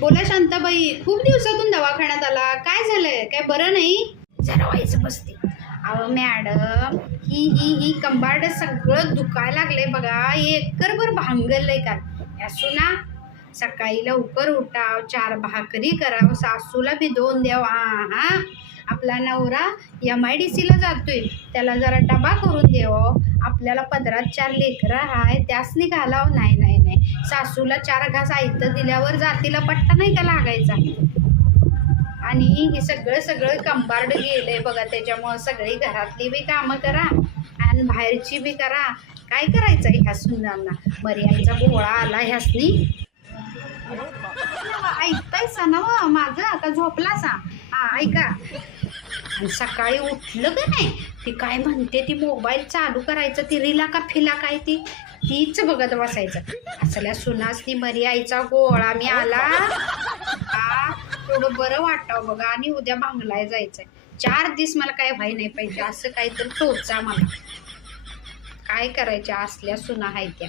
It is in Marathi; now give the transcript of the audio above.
बोला शांताबाई, खूप दिवसातून दवाखान्यात आला, काय झालंय? काय बरं नाही? जरा व्हायचं बसते. अहो मॅडम, ही कंबार्ड सगळं दुखायला लागलंय बघा. एकरभर भांगलंय का असू ना. सकाळी लवकर उठाव, 4 भाकरी करावं, सासूला बी 2 द्याव. हा, आपला नवरा MIDCला जातोय, त्याला जरा डबा करून द्यावं. आपल्याला पदरात 4 लेकरं आहे, त्यासनी घालावं. नाही नाही नाही, सासूला 4 घास आयतं दिल्यावर जातीला पट्टा नाही का लागायचा. आणि हे सगळं कंबार्ड गेलंय बघा. त्याच्यामुळं सगळी घरातली बी कामं करा आणि बाहेरची बी करा. काय करायचं ह्या सुनांना? मर्याईचा गोळा आला ह्यासनी. ऐकतायसा ना माझं? आता झोपला सा? हा ऐका. आणि सकाळी उठलं का नाही, ती काय म्हणते, ती मोबाईल चालू करायचं, ती रिला का फिला काय तीच बघत बसायचं. असल्या सुनासनी मर्याईचा गोळा मी आला. थोडं बरं वाटावं बघा. आणि उद्या बांगलाय जायचंय. 4 दिवस मला काय व्हाय नाही पाहिजे, असं काहीतरी टोचा मला. काय करायच्या असल्या सुना आहेत त्या.